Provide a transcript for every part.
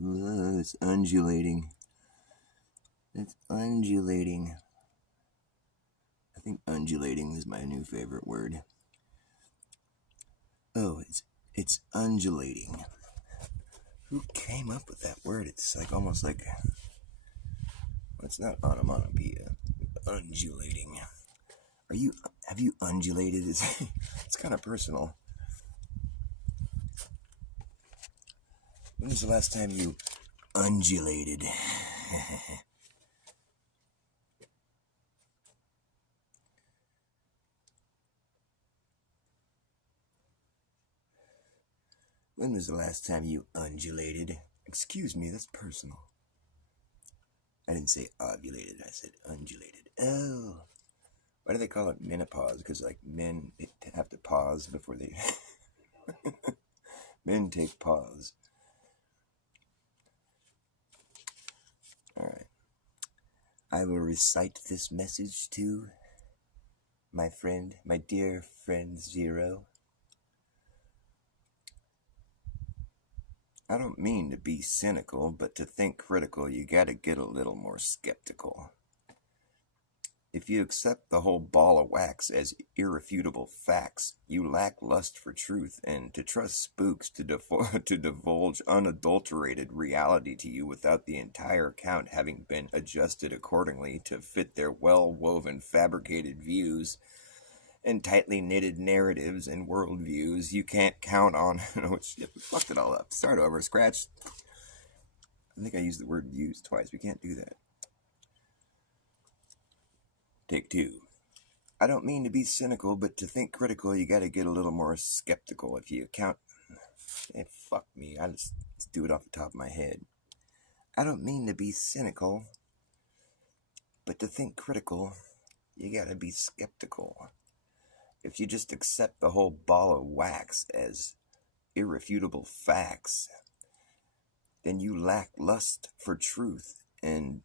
It's undulating. It's undulating. I think undulating is my new favorite word. Oh, it's undulating. Who came up with that word? It's like almost like it's not onomatopoeia. Undulating. Have you undulated? It's kind of personal. When was the last time you undulated? When was the last time you undulated? Excuse me, that's personal. I didn't say ovulated, I said undulated. Oh. Why do they call it menopause? Because, like, men have to pause before they... Men take pause. Alright. I will recite this message to my friend, my dear friend Zero. I don't mean to be cynical, but to think critical, you gotta get a little more skeptical. If you accept the whole ball of wax as irrefutable facts, you lack lust for truth, and to trust spooks to divulge unadulterated reality to you without the entire account having been adjusted accordingly to fit their well-woven fabricated views and tightly knitted narratives and worldviews, you can't count on... Shit, we fucked it all up. Start over. Scratch. I think I used the word views twice. We can't do that. Take two. I don't mean to be cynical, but to think critical, you gotta get a little more skeptical. If you count... fuck me. I just do it off the top of my head. I don't mean to be cynical, but to think critical, you gotta be skeptical. If you just accept the whole ball of wax as irrefutable facts, then you lack lust for truth, and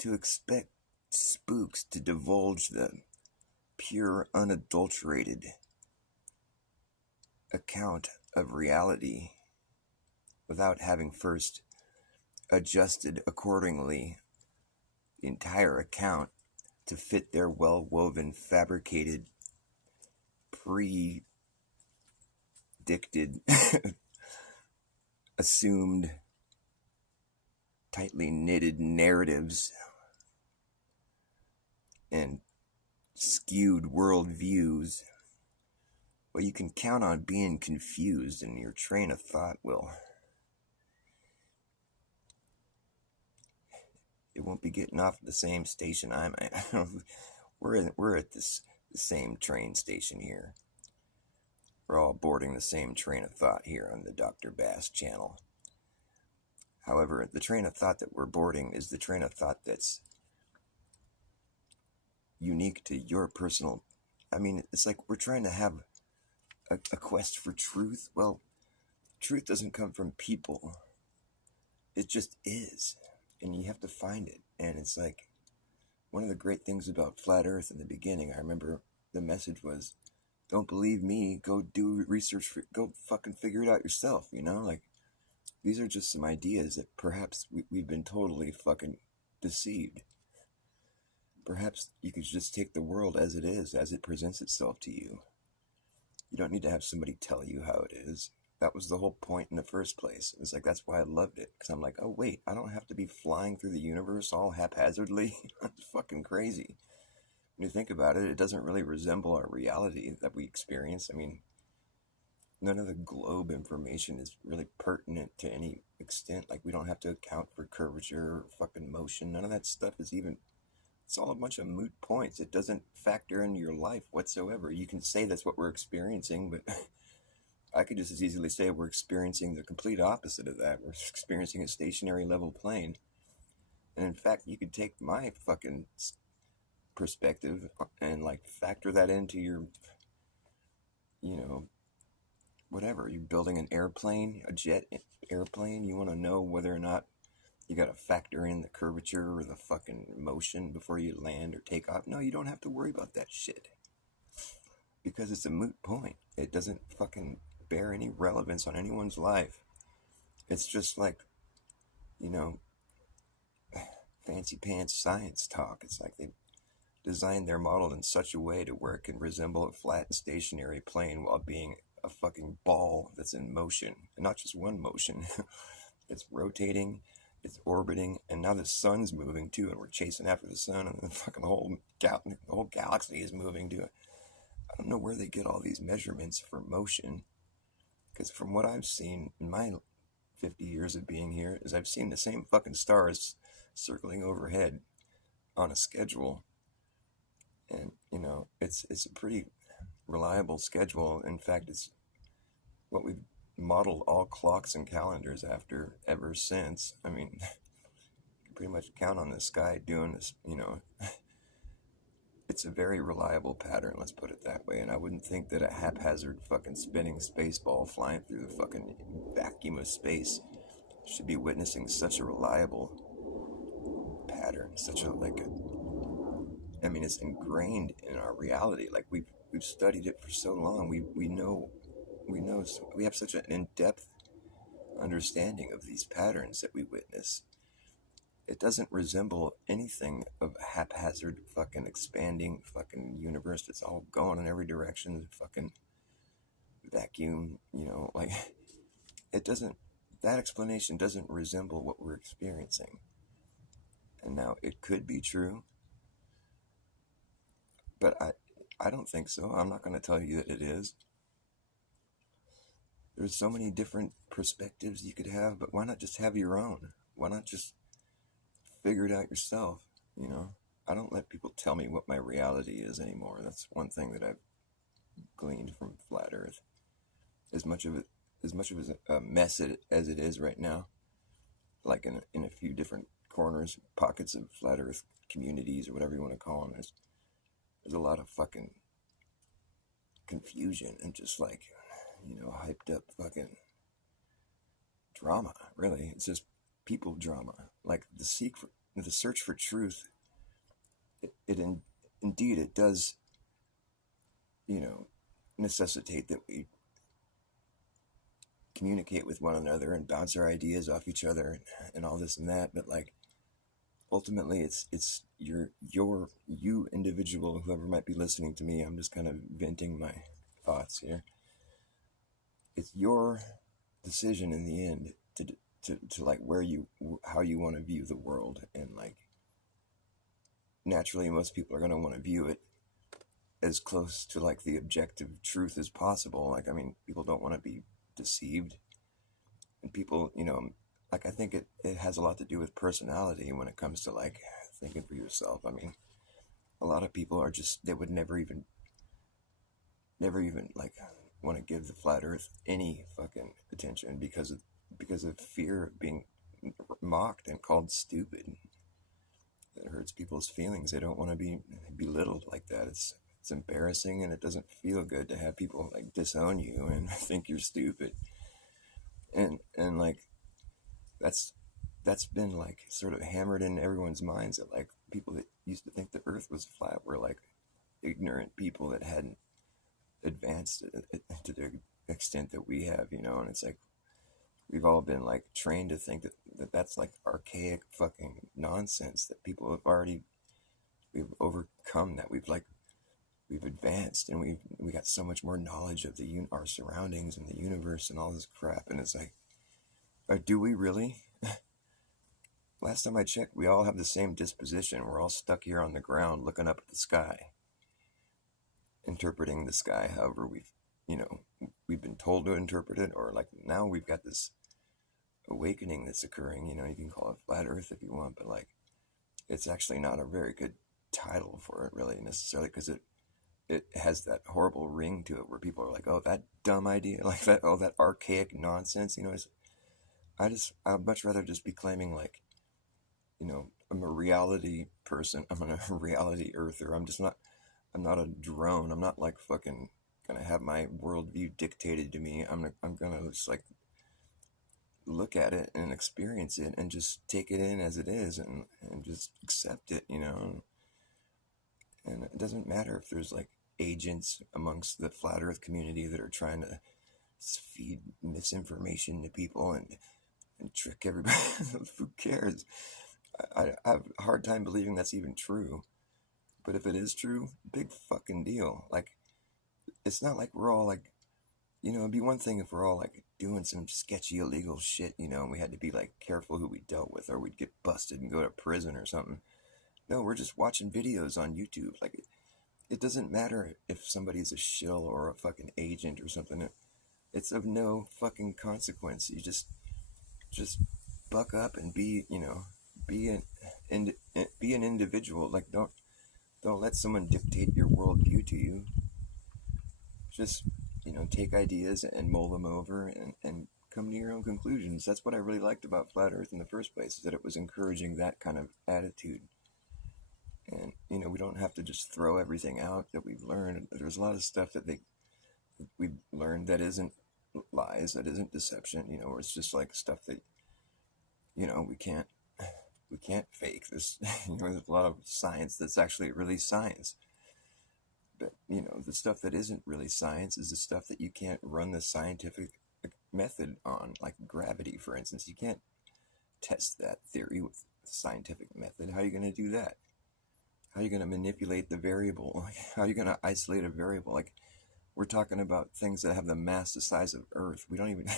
to expect spooks to divulge the pure, unadulterated account of reality without having first adjusted accordingly the entire account to fit their well-woven, fabricated, predicted, assumed, tightly knitted narratives and skewed worldviews, well, you can count on being confused, and your train of thought it won't be getting off at the same station I'm at. We're at the same train station here. We're all boarding the same train of thought here on the Dr.Bas channel. However, the train of thought that we're boarding is the train of thought that's unique to your personal... I mean, it's like we're trying to have a quest for truth. Well, truth doesn't come from people. It just is. And you have to find it. And it's like, one of the great things about Flat Earth in the beginning, I remember the message was, don't believe me, go do research, go fucking figure it out yourself, you know? Like, these are just some ideas that perhaps we've been totally fucking deceived. Perhaps you could just take the world as it is, as it presents itself to you. You don't need to have somebody tell you how it is. That was the whole point in the first place. It's like, that's why I loved it. Because I'm like, oh wait, I don't have to be flying through the universe all haphazardly. That's fucking crazy. When you think about it, it doesn't really resemble our reality that we experience. I mean, none of the globe information is really pertinent to any extent. Like, we don't have to account for curvature or fucking motion. None of that stuff is even... It's all a bunch of moot points. It doesn't factor into your life whatsoever. You can say that's what we're experiencing, but I could just as easily say we're experiencing the complete opposite of that. We're experiencing a stationary level plane. And in fact, you could take my fucking perspective and, like, factor that into your, you know, whatever. You're building an airplane, a jet airplane. You want to know whether or not you got to factor in the curvature or the fucking motion before you land or take off. No, you don't have to worry about that shit. Because it's a moot point. It doesn't fucking bear any relevance on anyone's life. It's just like, you know, fancy pants science talk. It's like they designed their model in such a way to where it can resemble a flat and stationary plane while being a fucking ball that's in motion. And not just one motion. It's rotating, it's orbiting, and now the sun's moving too, and we're chasing after the sun, and the fucking the whole galaxy is moving too. I don't know where they get all these measurements for motion, because from what I've seen in my 50 years of being here, is I've seen the same fucking stars circling overhead on a schedule, and it's a pretty reliable schedule. In fact, it's what we've modeled all clocks and calendars after ever since. I mean, you can pretty much count on the sky doing this, It's a very reliable pattern, let's put it that way, and I wouldn't think that a haphazard fucking spinning space ball flying through the fucking vacuum of space should be witnessing such a reliable pattern, I mean, it's ingrained in our reality. Like we've studied it for so long. We know we have such an in-depth understanding of these patterns that we witness. It doesn't resemble anything of a haphazard fucking expanding fucking universe that's all going in every direction, fucking vacuum, like it doesn't, that explanation doesn't resemble what we're experiencing. And now it could be true, but I don't think so. I'm not going to tell you that it is. There's so many different perspectives you could have, but why not just have your own? Why not just figure it out yourself? I don't let people tell me what my reality is anymore. That's one thing that I've gleaned from flat Earth. As much of a mess as it is right now, like in a few different corners, pockets of flat Earth communities or whatever you want to call them, there's a lot of fucking confusion and just like, hyped up fucking drama. Really, it's just people drama. Like the search for truth. Indeed it does, necessitate that we communicate with one another and bounce our ideas off each other and all this and that. But like, ultimately, it's you individual, whoever might be listening to me. I'm just kind of venting my thoughts here. It's your decision in the end to like how you want to view the world. And like, naturally, most people are going to want to view it as close to like the objective truth as possible. Like, I mean, people don't want to be deceived, and people, like, I think it has a lot to do with personality when it comes to like thinking for yourself. I mean, a lot of people are just, they would never even like want to give the flat Earth any fucking attention because of fear of being mocked and called stupid. It hurts people's feelings. They don't want to be belittled like that. It's embarrassing, and it doesn't feel good to have people like disown you and think you're stupid. And like, that's been like sort of hammered in everyone's minds, that like people that used to think the Earth was flat were like ignorant people that hadn't advanced to the extent that we have, and it's like we've all been like trained to think that that's like archaic fucking nonsense, that people we've overcome, that we've advanced, and we got so much more knowledge of our surroundings and the universe and all this crap. And it's like, do we really? Last time I checked, we all have the same disposition. We're all stuck here on the ground looking up at the sky, interpreting the sky however we've been told to interpret it, or like now we've got this awakening that's occurring. You can call it flat Earth if you want, but like, it's actually not a very good title for it really necessarily, because it has that horrible ring to it where people are like, oh, that dumb idea, like that, oh, that archaic nonsense. I'd much rather just be claiming like, I'm a reality person. I'm a reality earther. I'm not a drone. I'm not like fucking gonna have my worldview dictated to me. I'm gonna just like look at it and experience it and just take it in as it is, and just accept it, and it doesn't matter if there's like agents amongst the flat Earth community that are trying to feed misinformation to people and and trick everybody. Who cares? I have a hard time believing that's even true. But if it is true, big fucking deal. Like, it's not like we're all like, it'd be one thing if we're all like doing some sketchy illegal shit, and we had to be like careful who we dealt with, or we'd get busted and go to prison or something. No, we're just watching videos on YouTube. Like, it doesn't matter if somebody's a shill or a fucking agent or something. It's of no fucking consequence. You just buck up and be be an individual. Like, don't let someone dictate your worldview to you. Just, take ideas and mull them over and come to your own conclusions. That's what I really liked about Flat Earth in the first place, is that it was encouraging that kind of attitude. And, we don't have to just throw everything out that we've learned. There's a lot of stuff that we've learned that isn't lies, that isn't deception, or it's just like stuff that, we can't fake this. There's a lot of science that's actually really science. But, the stuff that isn't really science is the stuff that you can't run the scientific method on, like gravity, for instance. You can't test that theory with the scientific method. How are you going to do that? How are you going to manipulate the variable? How are you going to isolate a variable? Like, we're talking about things that have the mass the size of Earth. We don't even... I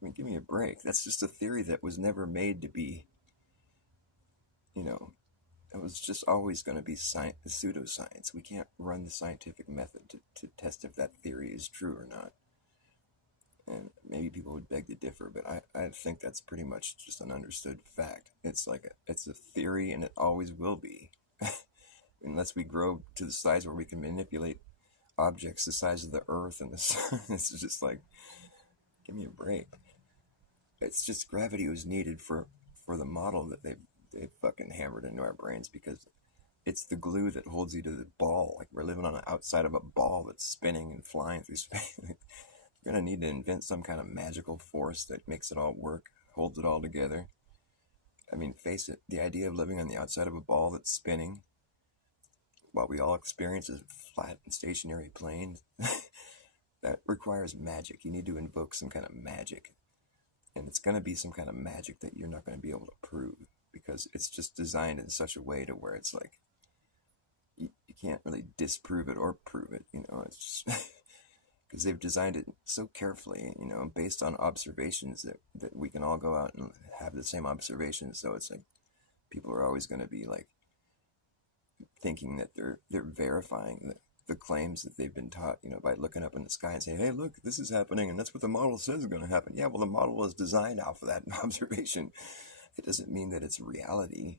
mean, give me a break. That's just a theory that was never made to be, it was just always going to be pseudoscience. We can't run the scientific method to test if that theory is true or not. And maybe people would beg to differ, but I think that's pretty much just an understood fact. It's like it's a theory, and it always will be. Unless we grow to the size where we can manipulate objects the size of the Earth and the sun. It's just like, give me a break. It's just gravity was needed for the model that they fucking hammered into our brains, because it's the glue that holds you to the ball. Like, we're living on the outside of a ball that's spinning and flying through space. You're gonna need to invent some kind of magical force that makes it all work, holds it all together. I mean, face it, the idea of living on the outside of a ball that's spinning while we all experience a flat and stationary plane, that requires magic. You need to invoke some kind of magic. And it's going to be some kind of magic that you're not going to be able to prove, because it's just designed in such a way to where it's like, you can't really disprove it or prove it, it's just... because they've designed it so carefully, based on observations that we can all go out and have the same observations. So it's like, people are always going to be like thinking that they're verifying the claims that they've been taught, by looking up in the sky and saying, hey, look, this is happening, and that's what the model says is going to happen. Yeah, well, the model was designed off of that observation. It doesn't mean that it's reality.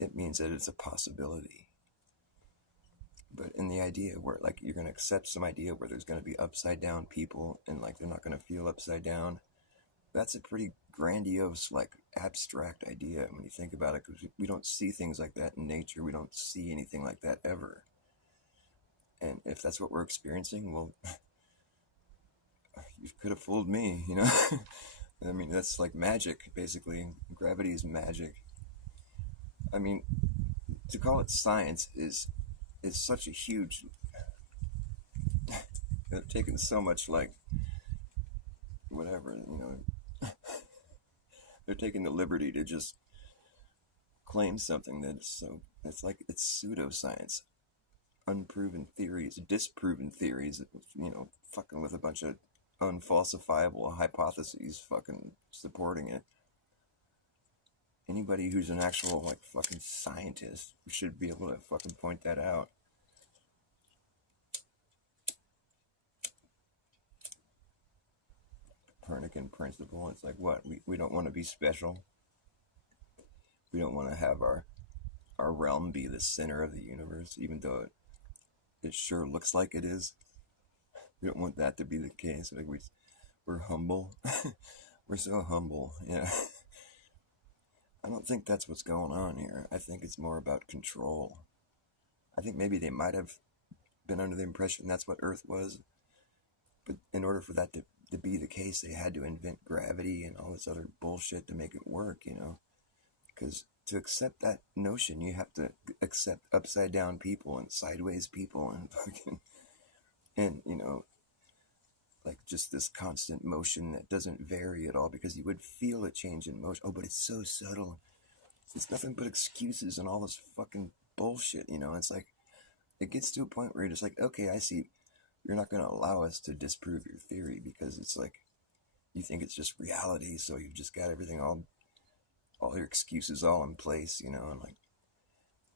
It means that it's a possibility. But in the idea where, like, you're going to accept some idea where there's going to be upside down people, and like they're not going to feel upside down, that's a pretty grandiose, like, abstract idea when you think about it, because we don't see things like that in nature. We don't see anything like that ever. And if that's what we're experiencing, well, you could have fooled me, I mean, that's like magic, basically. Gravity is magic. I mean, to call it science is such a huge... They're taking so much, like, whatever, they're taking the liberty to just claim something that is so... It's like, it's pseudoscience. Unproven theories, disproven theories, fucking with a bunch of unfalsifiable hypotheses, fucking supporting it. Anybody who's an actual, like, fucking scientist should be able to fucking point that out. Copernican principle. It's like, what? We don't want to be special. We don't want to have our realm be the center of the universe, even though it sure looks like it is. We don't want that to be the case. Like, we're humble. We're so humble. Yeah. I don't think that's what's going on here. I think it's more about control. I think maybe they might have been under the impression that's what Earth was. But in order for that to be the case, they had to invent gravity and all this other bullshit to make it work, Because to accept that notion, you have to accept upside down people and sideways people and fucking... And, like just this constant motion that doesn't vary at all, because you would feel a change in motion. Oh, but it's so subtle. It's nothing but excuses and all this fucking bullshit, you know? It's like, it gets to a point where you're just like, okay, I see. You're not going to allow us to disprove your theory because it's like, you think it's just reality, so you've just got everything all your excuses all in place, you know, and like,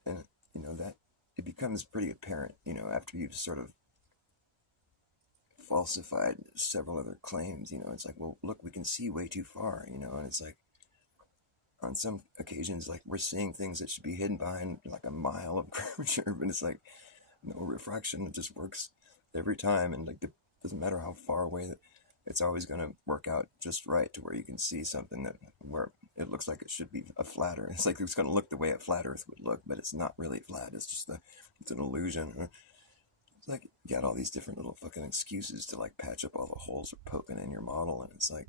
and you know, that it becomes pretty apparent, you know, after you've sort of falsified several other claims, you know, it's like, well, look, we can see way too far, you know, and it's like, on some occasions, like, we're seeing things that should be hidden behind like a mile of curvature, but it's like, no, refraction, it just works every time, and like, it doesn't matter how far away that it's always going to work out just right to where you can see something that where it looks like it should be a flat Earth. It's like it's going to look the way a flat Earth would look, but it's not really flat. It's just it's an illusion. It's like you got all these different little fucking excuses to like patch up all the holes are poking in your model, and it's like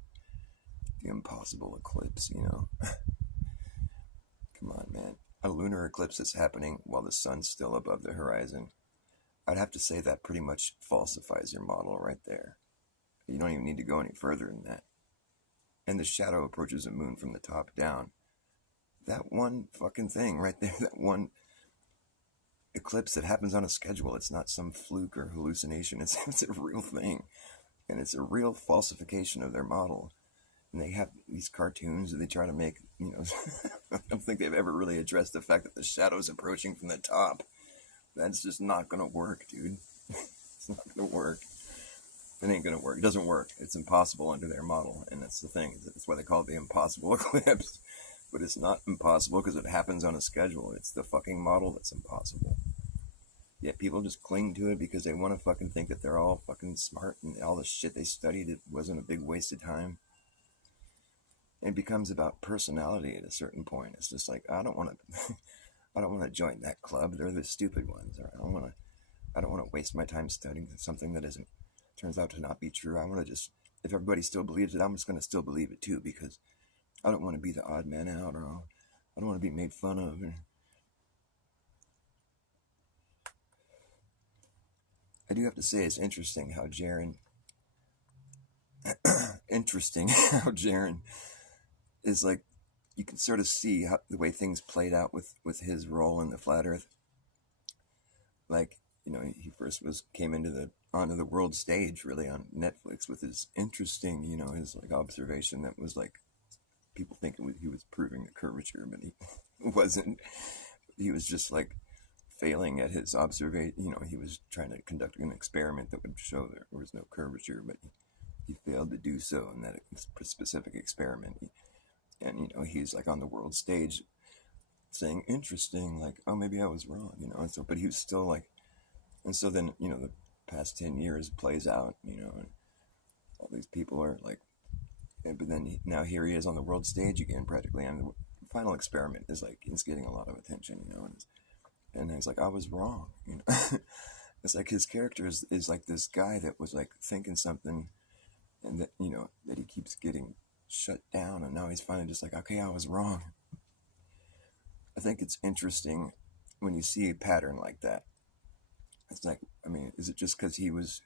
the impossible eclipse, you know. Come on, man. A lunar eclipse is happening while the sun's still above the horizon. I'd have to say that pretty much falsifies your model right there. You don't even need to go any further than that. And the shadow approaches the moon from the top down. That one fucking thing right there, that one eclipse that happens on a schedule, it's not some fluke or hallucination. It's a real thing. And it's a real falsification of their model. And they have these cartoons that they try to make, you know, I don't think they've ever really addressed the fact that the shadow's approaching from the top. That's just not going to work, dude. It's not going to work. It ain't going to work. It doesn't work. It's impossible under their model. And that's the thing. That's why they call it the impossible eclipse. But it's not impossible because it happens on a schedule. It's the fucking model that's impossible. Yet people just cling to it because they want to fucking think that they're all fucking smart and all the shit they studied, it wasn't a big waste of time. It becomes about personality at a certain point. It's just like, I don't want to join that club. They're the stupid ones. Or I don't want to waste my time studying something that isn't turns out to not be true. I want to just, if everybody still believes it, I'm just going to still believe it too, because I don't want to be the odd man out, or I don't want to be made fun of. I do have to say, it's interesting how Jaren is like, you can sort of see how the way things played out with his role in the flat Earth. Like, you know, he first came onto the world stage really on Netflix with his interesting, you know, his like observation that was like, people think he was proving the curvature, but he wasn't. He was just like failing at his observation. You know, he was trying to conduct an experiment that would show there was no curvature, but he failed to do so in that specific experiment. And, you know, he's like on the world stage saying, interesting, like, oh, maybe I was wrong, you know. And so, but he was still like, and so then, you know, the past 10 years plays out, you know, and all these people are like, but then now here he is on the world stage again, practically. And the final experiment is like, it's getting a lot of attention, you know, and it's like, I was wrong, you know. It's like his character is like this guy that was like thinking something, and that, you know, that he keeps getting shut down, and now he's finally just like, okay, I was wrong. I think it's interesting when you see a pattern like that. It's like, I mean, is it just because he was,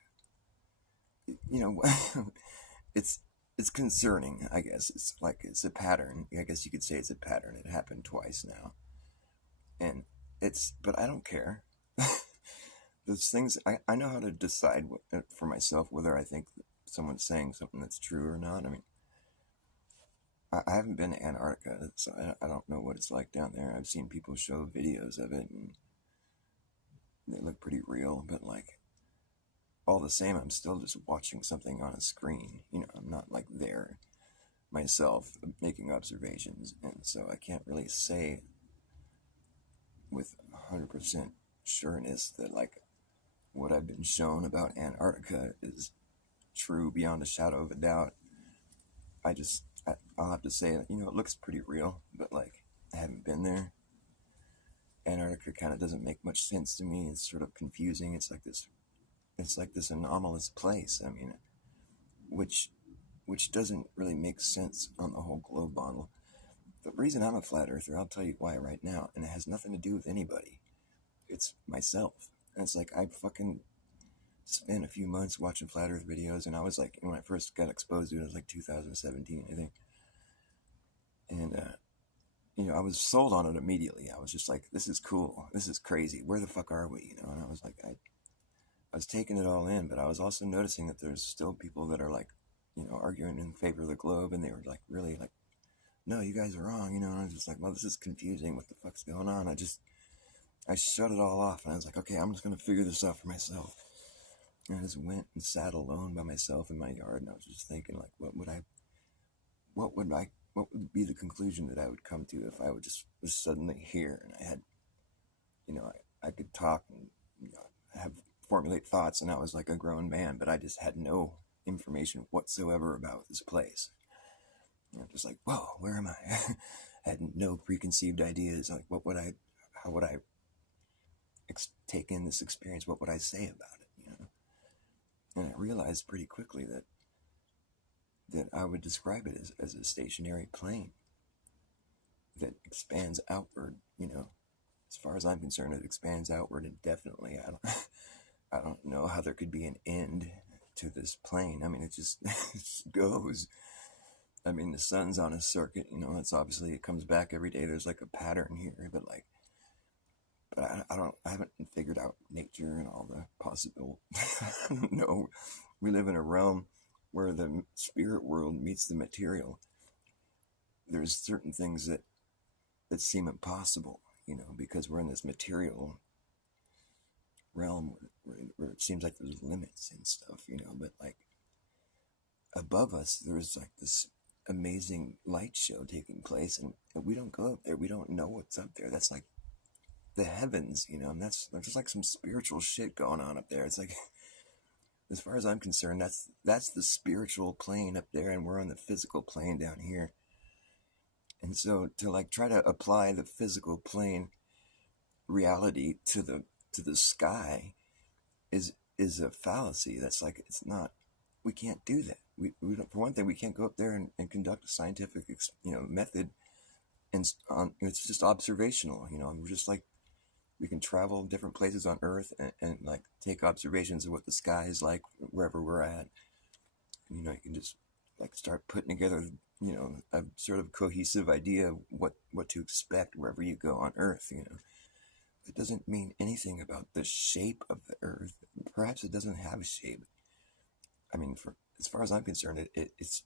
you know, it's concerning, I guess. It's like, it's a pattern. I guess you could say it's a pattern. It happened twice now. And but I don't care. Those things, I know how to decide for myself whether I think someone's saying something that's true or not. I mean, I haven't been to Antarctica, so I don't know what it's like down there. I've seen people show videos of it, and they look pretty real, but like, all the same, I'm still just watching something on a screen. You know, I'm not like there myself making observations, and so I can't really say with 100% sureness that like what I've been shown about Antarctica is true beyond a shadow of a doubt. I'll have to say, you know, it looks pretty real, but like, I haven't been there. Antarctica kind of doesn't make much sense to me. It's sort of confusing. It's like this anomalous place. I mean, which doesn't really make sense on the whole globe model. The reason I'm a flat earther, I'll tell you why right now, and it has nothing to do with anybody. It's myself. And it's like, I fucking spent a few months watching flat Earth videos, and I was like, when I first got exposed to it, it was like 2017, I think, and I was sold on it immediately. I was just like, this is cool, this is crazy. Where the fuck are we? And I was like, I was taking it all in, but I was also noticing that there's still people that are like, arguing in favor of the globe, and they were like, really like, no, you guys are wrong, and I was just like, well, this is confusing. What the fuck's going on? I shut it all off, and I was like, okay, I'm just gonna figure this out for myself. And I just went and sat alone by myself in my yard, and I was just thinking, like, what would be the conclusion that I would come to if I would just was suddenly here, and I had, I could talk and have formulate thoughts, and I was like a grown man, but I just had no information whatsoever about this place. I'm just like, whoa, where am I? I had no preconceived ideas. Like, how would I take in this experience? What would I say about it? And I realized pretty quickly that I would describe it as a stationary plane that expands outward. As far as I'm concerned, it expands outward indefinitely. I don't know how there could be an end to this plane. I mean, it just, it just goes. I mean, the sun's on a circuit, it's obviously, it comes back every day. There's like a pattern here, but I haven't figured out nature and all the possible, I don't know. We live in a realm where the spirit world meets the material. There's certain things that seem impossible, because we're in this material realm where it seems like there's limits and stuff, but like above us, there's like this amazing light show taking place, and we don't go up there. We don't know what's up there. That's like the heavens, and there's just like some spiritual shit going on up there. It's like, as far as I'm concerned, that's the spiritual plane up there, and we're on the physical plane down here. And so to like try to apply the physical plane reality to the sky is a fallacy. That's like, it's not, we can't do that. We don't, for one thing, we can't go up there and conduct a scientific method, and it's just observational. We're just like, we can travel different places on Earth and like take observations of what the sky is like wherever we're at. And, you can just like start putting together, a sort of cohesive idea of what to expect wherever you go on Earth. It doesn't mean anything about the shape of the Earth. Perhaps it doesn't have a shape. I mean, as far as I'm concerned, it's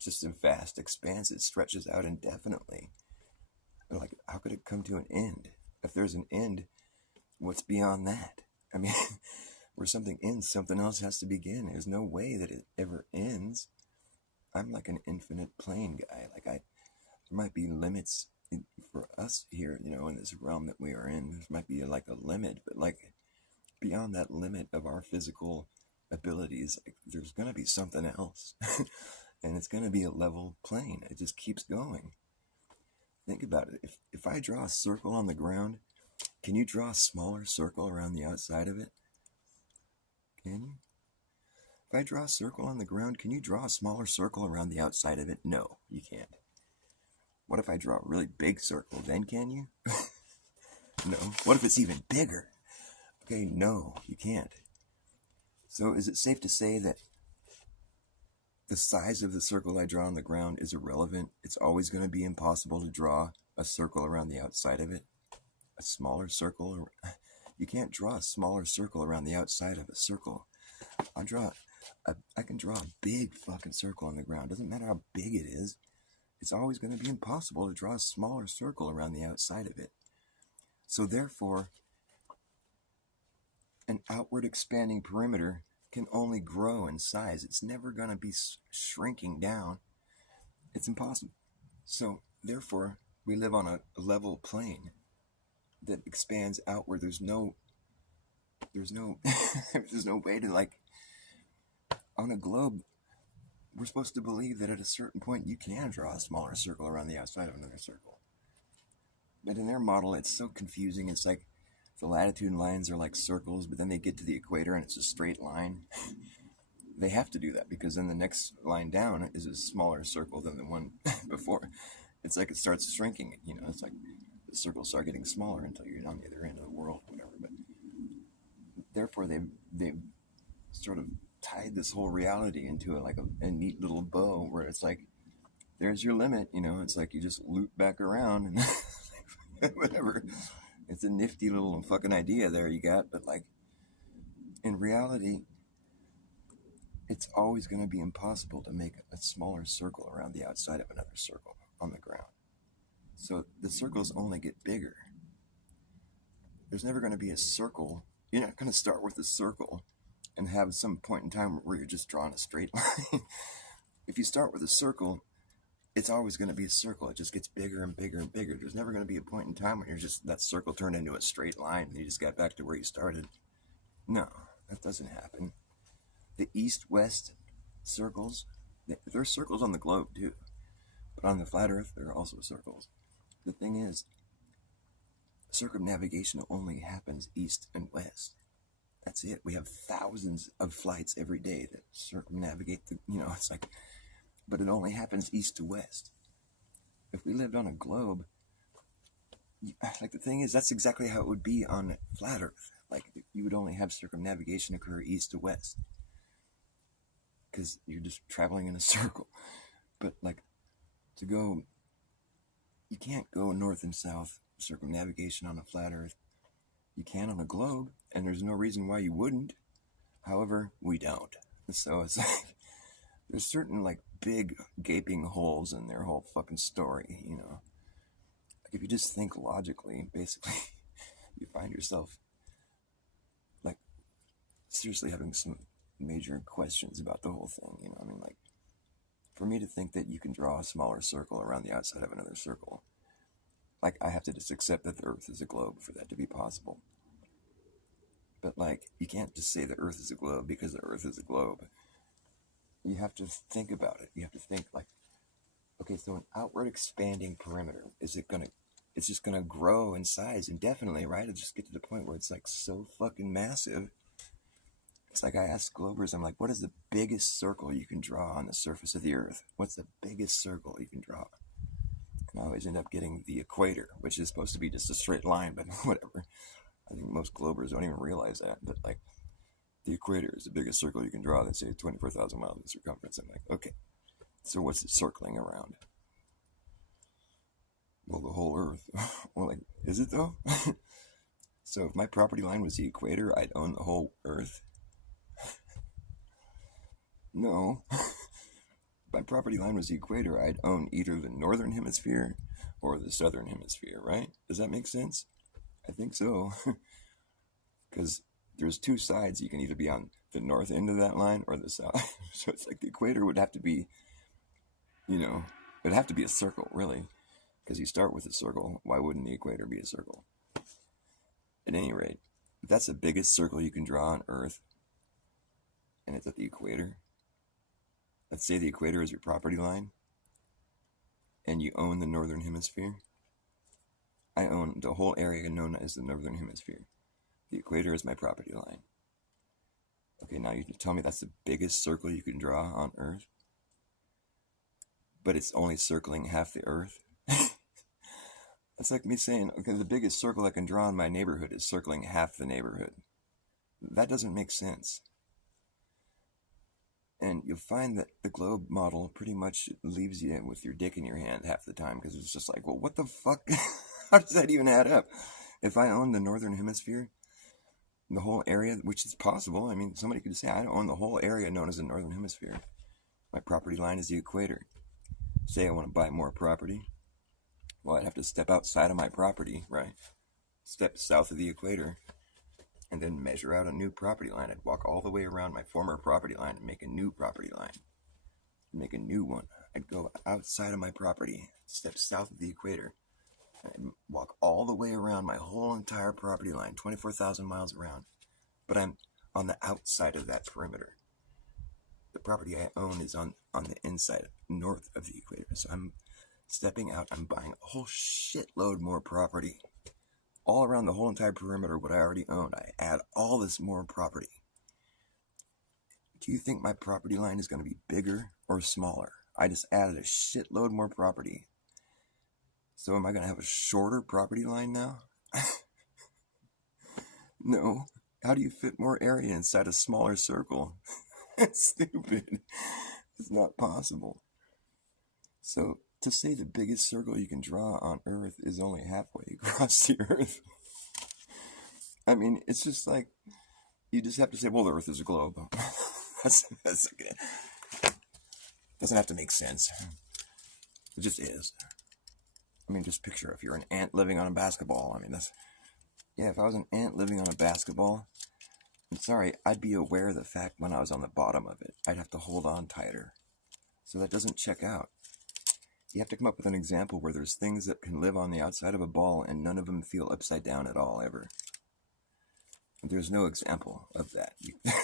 just a vast expanse. It stretches out indefinitely. Like, how could it come to an end? If there's an end, what's beyond that? I mean, where something ends, something else has to begin. There's no way that it ever ends. I'm like an infinite plane guy. Like, there might be limits for us here, in this realm that we are in. There might be like a limit, but like beyond that limit of our physical abilities, like, there's gonna be something else. And it's gonna be a level plane. It just keeps going. Think about it. If I draw a circle on the ground, can you draw a smaller circle around the outside of it? Can you? If I draw a circle on the ground, can you draw a smaller circle around the outside of it? No, you can't. What if I draw a really big circle? Then can you? No. What if it's even bigger? Okay, no, you can't. So is it safe to say that the size of the circle I draw on the ground is irrelevant? It's always going to be impossible to draw a circle around the outside of it? A smaller circle? You can't draw a smaller circle around the outside of a circle. I can draw a big fucking circle on the ground. Doesn't matter how big it is. It's always going to be impossible to draw a smaller circle around the outside of it. So therefore, an outward expanding perimeter can only grow in size. It's never going to be shrinking down. It's impossible. So therefore, we live on a level plane that expands outward. There's no there's no way to, like, on a globe, we're supposed to believe that at a certain point you can draw a smaller circle around the outside of another circle. But in their model, it's so confusing. It's like the latitude lines are like circles, but then they get to the equator and it's a straight line. They have to do that because then the next line down is a smaller circle than the one before. It's like it starts shrinking, it's like the circles start getting smaller until you're on the other end of the world, whatever. But therefore, they've sort of tied this whole reality into a neat little bow where it's like, there's your limit, you know, it's like you just loop back around and whatever. It's a nifty little fucking idea there you got, but like in reality, it's always going to be impossible to make a smaller circle around the outside of another circle on the ground. So the circles only get bigger. There's never going to be a circle. You're not going to start with a circle and have some point in time where you're just drawing a straight line. If you start with a circle, it's always going to be a circle. It just gets bigger and bigger and bigger. There's never going to be a point in time when you're just, that circle turned into a straight line and you just got back to where you started. No, that doesn't happen. The east-west circles, there are circles on the globe too. But on the flat earth, there are also circles. The thing is, circumnavigation only happens east and west. That's it. We have thousands of flights every day that circumnavigate the, you know, it's like, but it only happens east to west. If we lived on a globe, like the thing is, that's exactly how it would be on flat earth. Like you would only have circumnavigation occur east to west because you're just traveling in a circle. But like to go, you can't go north and south circumnavigation on a flat earth. You can on a globe, and there's no reason why you wouldn't. However, we don't. So it's like, there's certain like big gaping holes in their whole fucking story, you know. Like if you just think logically, basically, you find yourself like seriously having some major questions about the whole thing, you know. I mean, like, for me to think that you can draw a smaller circle around the outside of another circle, like I have to just accept that the Earth is a globe for that to be possible. But like, you can't just say the Earth is a globe because the Earth is a globe. You have to think about it. You have to think like, okay, so an outward expanding perimeter, it's just gonna grow in size indefinitely, right? It'll just get to the point where it's like so fucking massive. It's like I ask Globers, I'm like, what is the biggest circle you can draw on the surface of the Earth? What's the biggest circle you can draw? And I always end up getting the equator, which is supposed to be just a straight line, but whatever. I think most Globers don't even realize that like, the equator is the biggest circle you can draw. They say 24,000 miles in circumference. I'm like, okay, so what's it circling around? Well, the whole Earth. Well, like, is it though? So if my property line was the equator, I'd own the whole Earth? No. If my property line was the equator, I'd own either the northern hemisphere or the southern hemisphere, right? Does that make sense? I think so. Because there's two sides. You can either be on the north end of that line or the south. So it's like the equator would have to be, you know, it'd have to be a circle, really. Because you start with a circle. Why wouldn't the equator be a circle? At any rate, if that's the biggest circle you can draw on Earth, and it's at the equator, let's say the equator is your property line, and you own the northern hemisphere. I own the whole area known as the northern hemisphere. The equator is my property line. Okay, now you can tell me that's the biggest circle you can draw on Earth, but it's only circling half the Earth. That's like me saying, okay, the biggest circle I can draw in my neighborhood is circling half the neighborhood. That doesn't make sense. And you'll find that the globe model pretty much leaves you with your dick in your hand half the time, because it's just like, well, what the fuck? How does that even add up? If I own the northern hemisphere, the whole area, which is possible, I mean, somebody could say, I own the whole area known as the northern hemisphere. My property line is the equator. Say I want to buy more property. Well, I'd have to step outside of my property, right? Step south of the equator, and then measure out a new property line. I'd walk all the way around my former property line and make a new property line. Make a new one. I'd go outside of my property, step south of the equator, and I'd walk all the way around my whole entire property line, 24,000 miles around. But I'm on the outside of that perimeter. The property I own is on the inside, north of the equator. So I'm stepping out, I'm buying a whole shitload more property. All around the whole entire perimeter, what I already owned. I add all this more property. Do you think my property line is going to be bigger or smaller? I just added a shitload more property. So am I going to have a shorter property line now? No. How do you fit more area inside a smaller circle? It's stupid. It's not possible. So, to say the biggest circle you can draw on Earth is only halfway across the Earth, I mean, it's just like, you just have to say, well, the Earth is a globe. That's okay. Doesn't have to make sense. It just is. I mean, just picture if you're an ant living on a basketball. I mean, yeah, if I was an ant living on a basketball, I'm sorry, I'd be aware of the fact when I was on the bottom of it. I'd have to hold on tighter. So that doesn't check out. You have to come up with an example where there's things that can live on the outside of a ball and none of them feel upside down at all, ever. There's no example of that.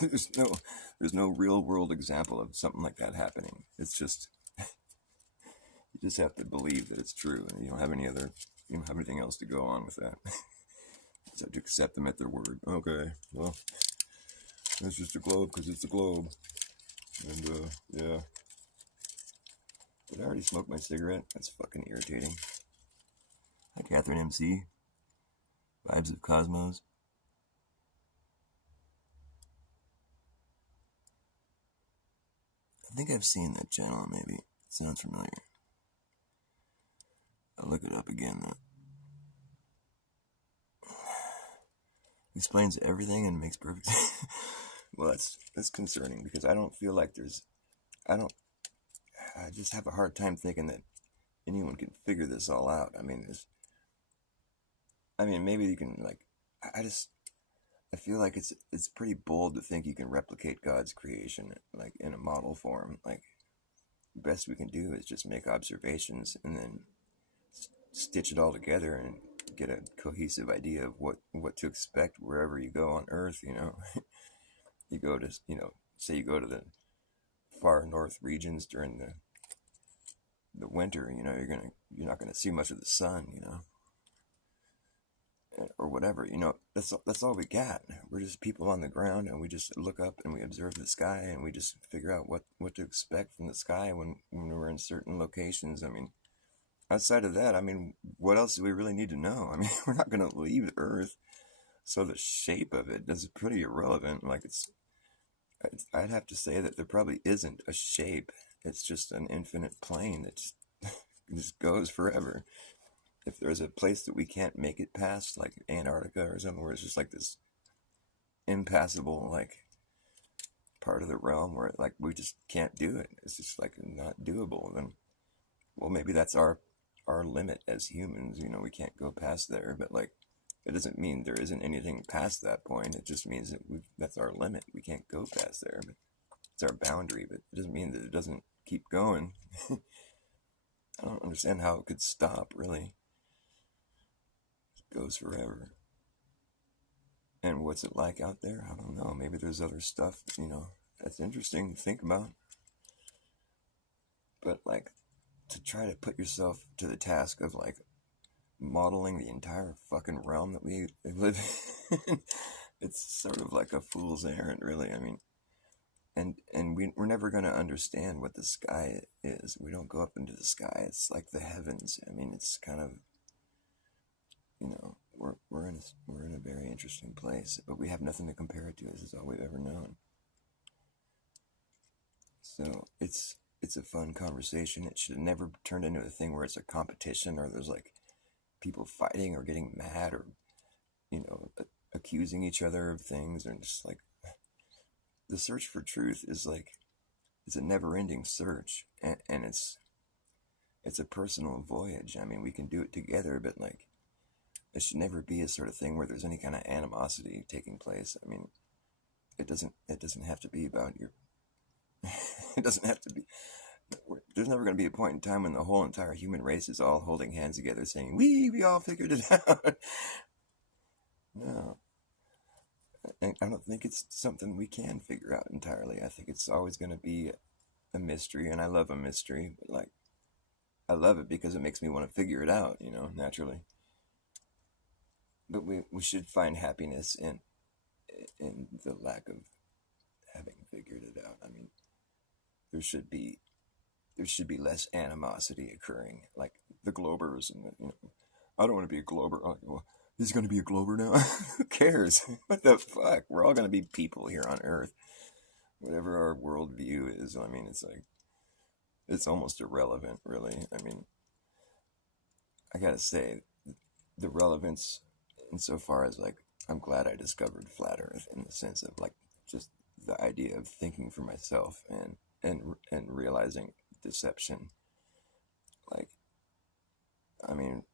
There's no real world example of something like that happening. It's just, you just have to believe that it's true, and you don't have anything else to go on with that. You just have to accept them at their word. Okay, well, it's just a globe because it's a globe. And, yeah. Did I already smoke my cigarette? That's fucking irritating. Hi, Catherine MC. Vibes of Cosmos. I think I've seen that channel, maybe. It sounds familiar. I'll look it up again, though. Explains everything and makes perfect sense. Well, that's concerning, because I don't feel like I just have a hard time thinking that anyone can figure this all out. I mean, maybe you can, like, I feel like it's pretty bold to think you can replicate God's creation, like, in a model form. Like, the best we can do is just make observations and then stitch it all together and get a cohesive idea of what to expect wherever you go on Earth. You go to, say you go to the far north regions during the winter, you're not gonna see much of the sun, or whatever. That's all we got. We're just people on the ground, and we just look up and we observe the sky, and we just figure out what to expect from the sky when we're in certain locations. I mean, outside of that, I mean, what else do we really need to know? I mean, we're not going to leave Earth, so the shape of it is pretty irrelevant. Like, I'd have to say that there probably isn't a shape. It's just an infinite plane that just goes forever. If there's a place that we can't make it past, like Antarctica or something, where it's just like this impassable, like, part of the realm where, like, we just can't do it. It's just, like, not doable. Then, well, maybe that's our limit as humans. We can't go past there. But, like, it doesn't mean there isn't anything past that point. It just means that that's our limit. We can't go past there. But it's our boundary. But it doesn't mean that it doesn't keep going. I don't understand how it could stop, really. It goes forever. And what's it like out there? I don't know. Maybe there's other stuff, that's interesting to think about. But, like, to try to put yourself to the task of, like, modeling the entire fucking realm that we live in, it's sort of like a fool's errand, really. I mean, and we're never going to understand what the sky is. We don't go up into the sky. It's like the heavens. I mean, it's kind of, we're in a very interesting place, but we have nothing to compare it to. This is all we've ever known. So it's a fun conversation. It should have never turned into a thing where it's a competition, or there's, like, people fighting or getting mad, or accusing each other of things. And just, like, the search for truth is, like, it's a never-ending search, and it's a personal voyage. I mean, we can do it together, but, like, it should never be a sort of thing where there's any kind of animosity taking place. I mean, it doesn't have to be about your it doesn't have to be. There's never going to be a point in time when the whole entire human race is all holding hands together saying, we all figured it out. No. And I don't think it's something we can figure out entirely. I think it's always going to be a mystery, and I love a mystery, but, like, I love it because it makes me want to figure it out, naturally. But we should find happiness in the lack of having figured it out. I mean, there should be less animosity occurring, like the globers, and I don't want to be a glober. There's going to be a glober now? Who cares? What the fuck? We're all going to be people here on Earth. Whatever our worldview is, I mean, it's like, it's almost irrelevant, really. I mean, I gotta say, the relevance insofar as, like, I'm glad I discovered flat Earth in the sense of, like, just the idea of thinking for myself and realizing deception. Like, I mean,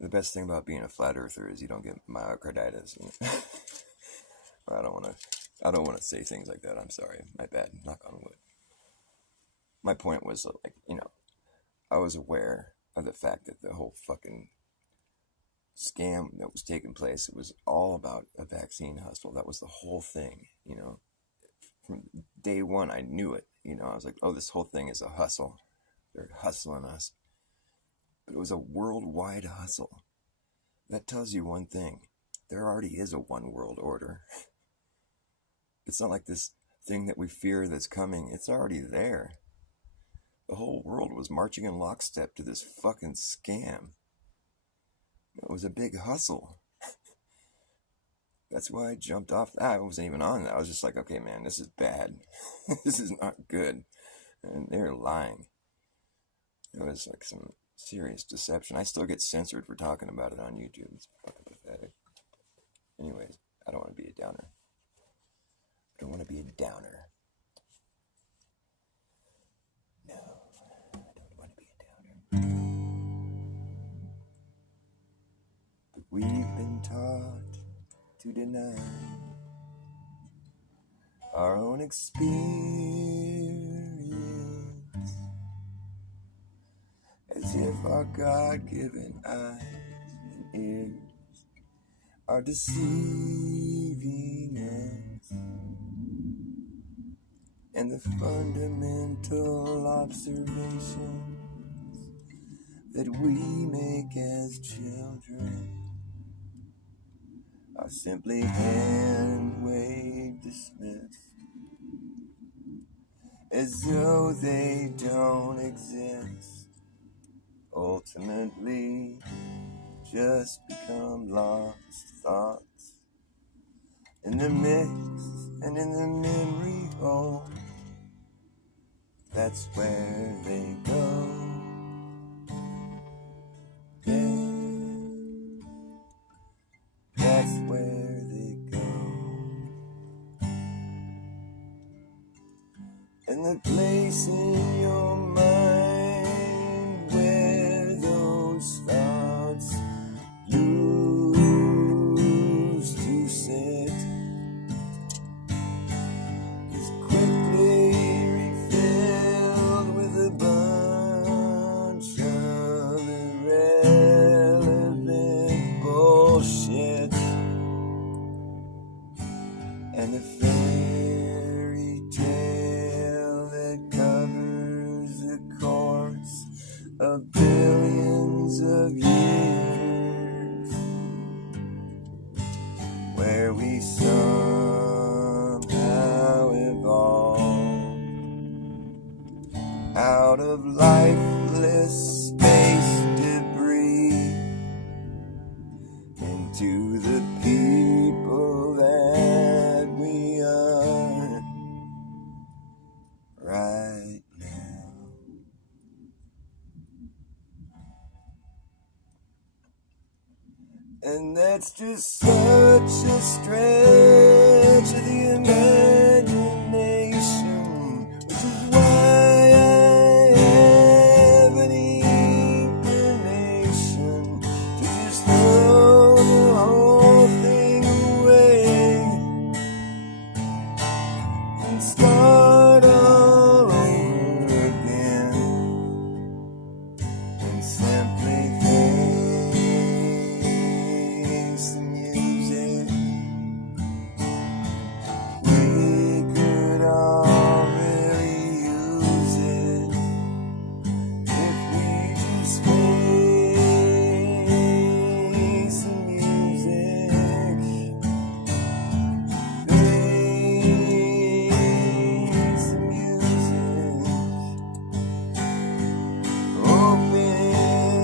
the best thing about being a flat earther is you don't get myocarditis. I don't want to say things like that. I'm sorry. My bad. Knock on wood. My point was, like, I was aware of the fact that the whole fucking scam that was taking place, it was all about a vaccine hustle. That was the whole thing, From day one, I knew it. I was like, oh, this whole thing is a hustle. They're hustling us. But it was a worldwide hustle. That tells you one thing. There already is a one world order. It's not like this thing that we fear that's coming. It's already there. The whole world was marching in lockstep to this fucking scam. It was a big hustle. That's why I jumped off. I wasn't even on that. I was just like, okay, man, this is bad. This is not good. And they're lying. It was like some serious deception. I still get censored for talking about it on YouTube. It's fucking pathetic. Anyways, I don't want to be a downer. I don't want to be a downer. No, I don't want to be a downer. But we've been taught to deny our own experience, as if our God-given eyes and ears are deceiving us, and the fundamental observations that we make as children are simply hand-waved dismissed, as though they don't exist. Ultimately, just become lost thoughts in the mix and in the memory hole. That's where they go. Yeah. That's where they go. And the place in your mind where those thoughts used to sit is quickly refilled with a bunch of irrelevant bullshit. And the fairy tale that covers the course of billions of years, where we somehow evolved out of lifeless space debris into the people that we are right now. And that's just such a stretch of the imagination, which is why I have an inclination to just throw the whole thing away and start all over again and simply face the music. We could all really use it if we just face the music. Face the music. Open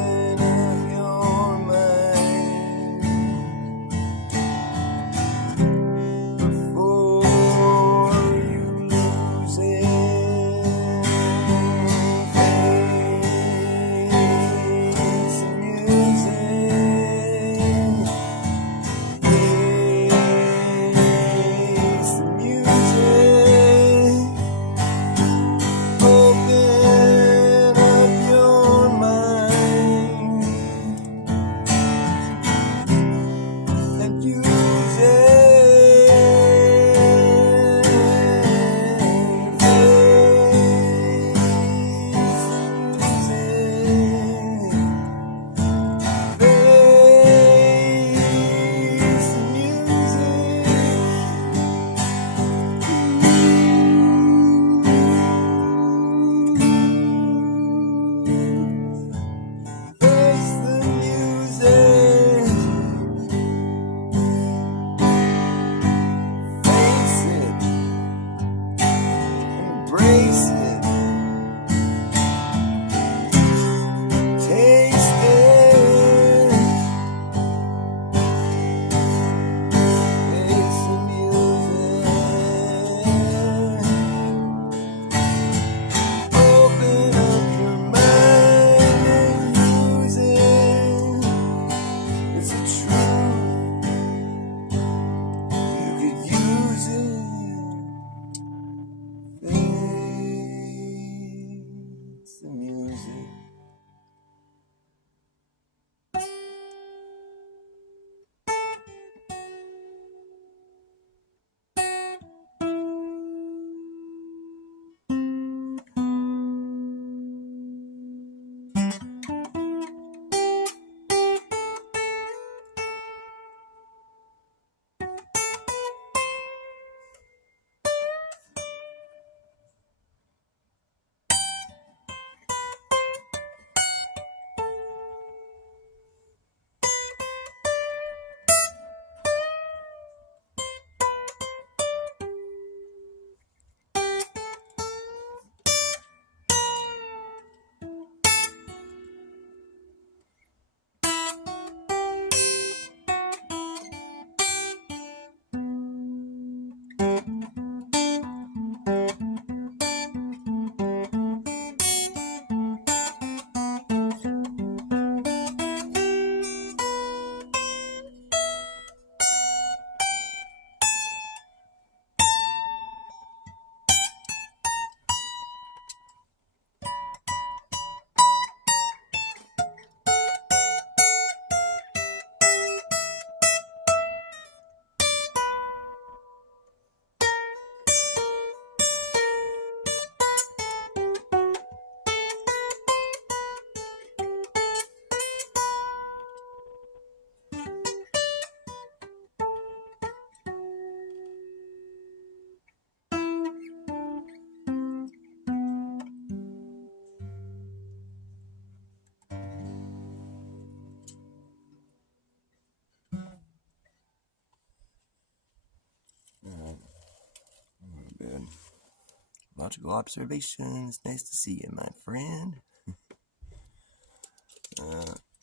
meteorological observations. Nice to see you, my friend.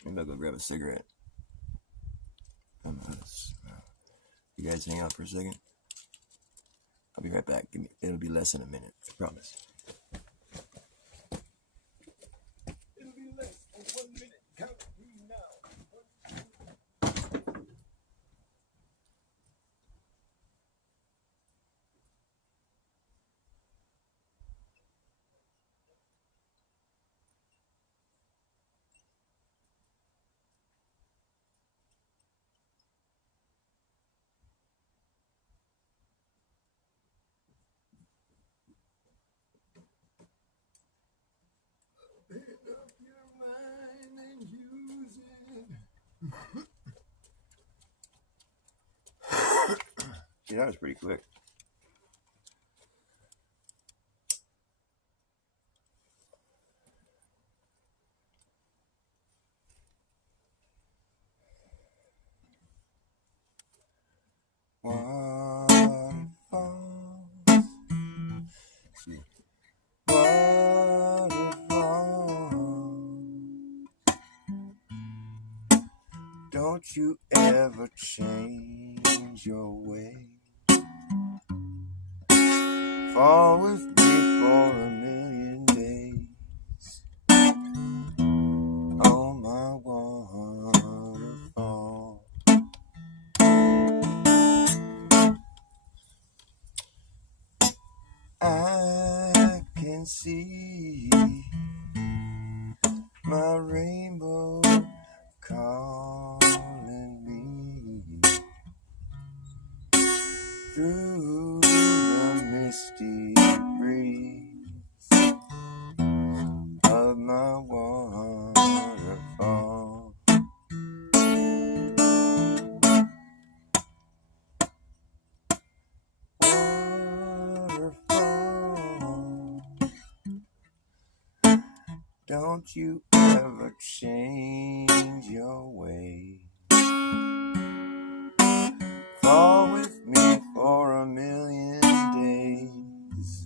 Maybe I'll go grab a cigarette. You guys hang out for a second. I'll be right back. It'll be less than a minute. I promise. It'll be less than 1 minute. Count me now. Pick up your mind and use it. See, that was pretty quick. Waterfalls. See. Don't you ever change your way. Fall with me for a million days. Oh, my waterfall. I can see my rainbow calling me through the misty breeze of my waterfall. Waterfall, don't you ever change your way. Fall with me for a million days.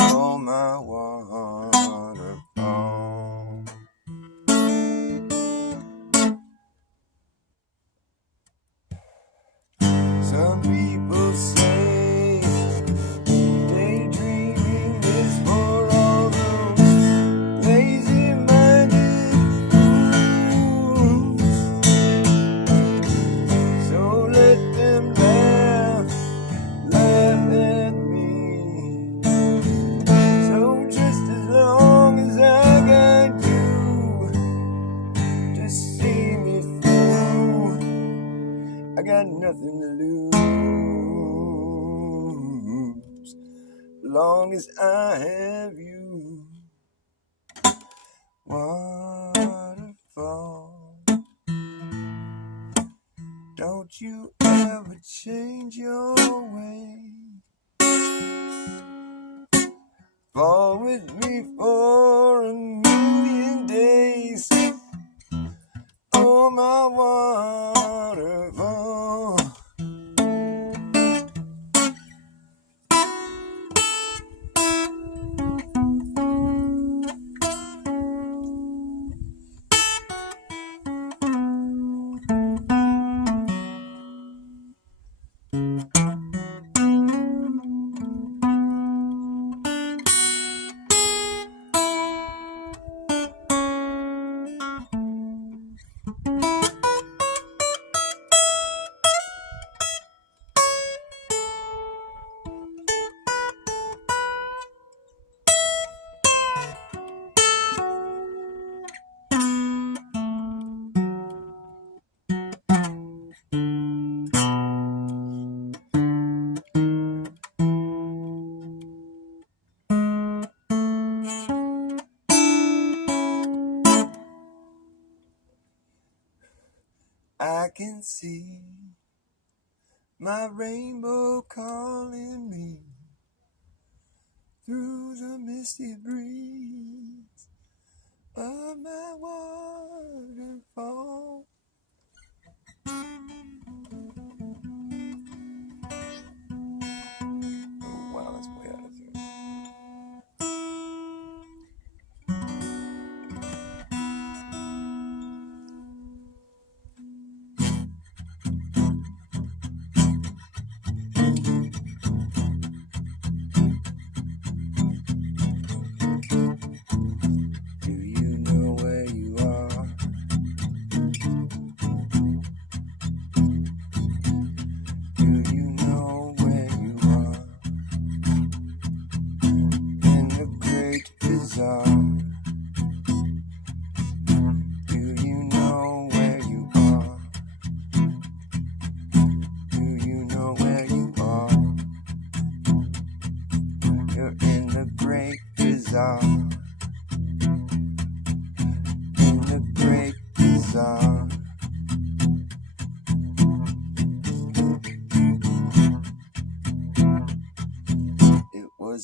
Oh, my waterfall. Some people say daydreaming is for all those lazy-minded fools. So let them laugh at me. So just as long as I got you to see me through, I got nothing to lose, long as I have you. Waterfall, don't you ever change your way. Fall with me for a million days. Oh, my waterfall. I can see my rainbow calling me through the misty breeze of my waterfall. Oh, wow, that's way out of tune.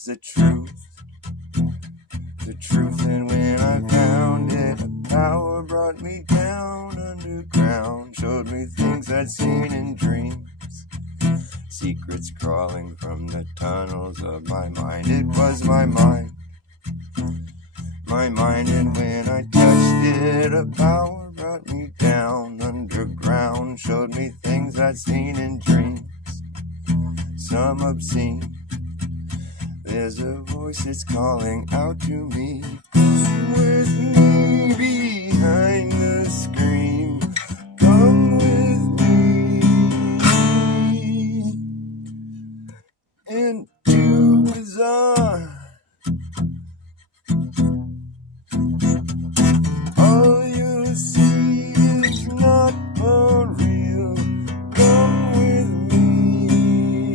the truth. The truth, and when I found it, a power brought me down underground, showed me things I'd seen in dreams, secrets crawling from the tunnels of my mind. It was my mind, and when I touched it, a power brought me down underground, showed me things I'd seen in dreams, some obscene. There's a voice that's calling out to me. Come with me behind the screen. Come with me into bizarre. All you see is not for real. Come with me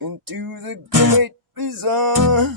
into the great bizarre.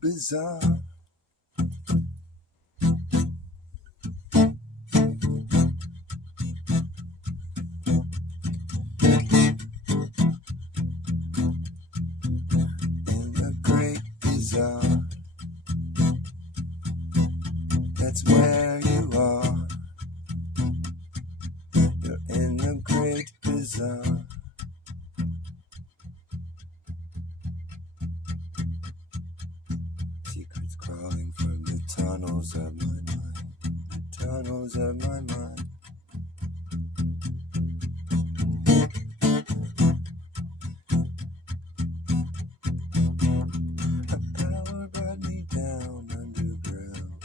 Bizarre. In the great bizarre, that's where you are. You're in the great bizarre. Secrets crawling from the tunnels of my mind, the tunnels of my mind. A power brought me down underground.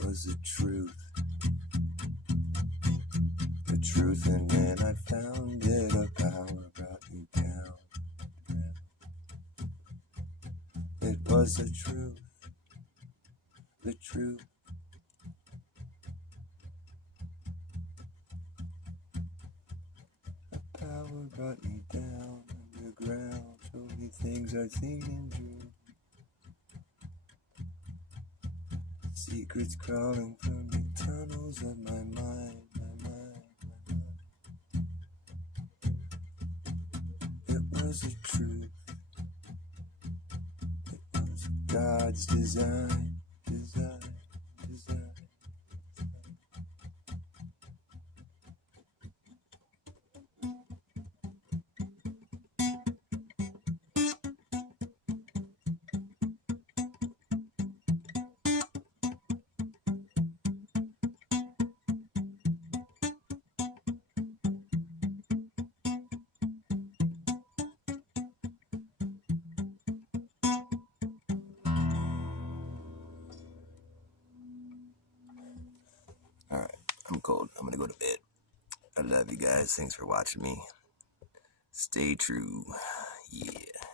Was the truth, and when I found it, a power brought me down. It was the truth, the truth. A power brought me down underground, showed me things I'd seen in dreams. Secrets crawling from the tunnels of my mind, my mind, my mind. It was the truth. It was God's design, design, design. I'm cold. I'm gonna go to bed. I love you guys. Thanks for watching me. Stay true. Yeah.